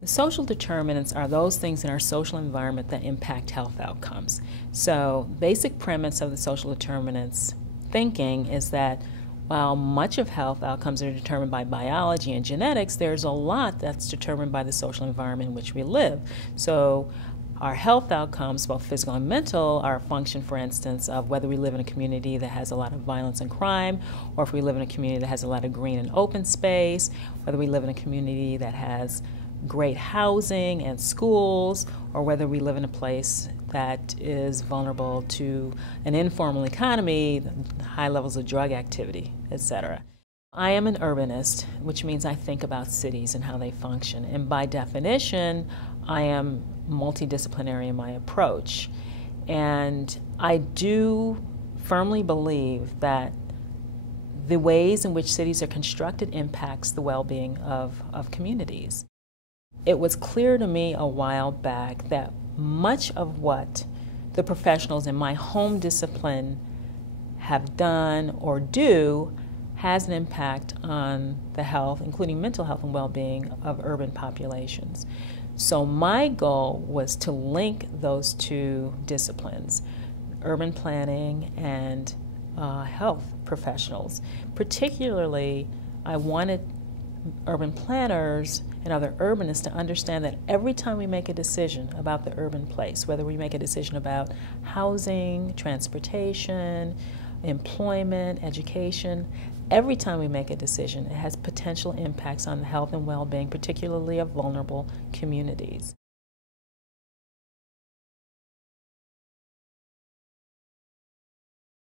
The social determinants are those things in our social environment that impact health outcomes. So, basic premise of the social determinants thinking is that while much of health outcomes are determined by biology and genetics, there's a lot that's determined by the social environment in which we live. So, our health outcomes, both physical and mental, are a function, for instance, of whether we live in a community that has a lot of violence and crime, or if we live in a community that has a lot of green and open space, whether we live in a community that has great housing and schools, or whether we live in a place that is vulnerable to an informal economy, high levels of drug activity, etc. I am an urbanist, which means I think about cities and how they function. And by definition, I am multidisciplinary in my approach. And I do firmly believe that the ways in which cities are constructed impacts the well-being of communities. It was clear to me a while back that much of what the professionals in my home discipline have done or do has an impact on the health, including mental health and well-being of urban populations. So my goal was to link those two disciplines, urban planning and health professionals. Particularly, I wanted urban planners and other urbanists to understand that every time we make a decision about the urban place, whether we make a decision about housing, transportation, employment, education, every time we make a decision, it has potential impacts on the health and well-being, particularly of vulnerable communities.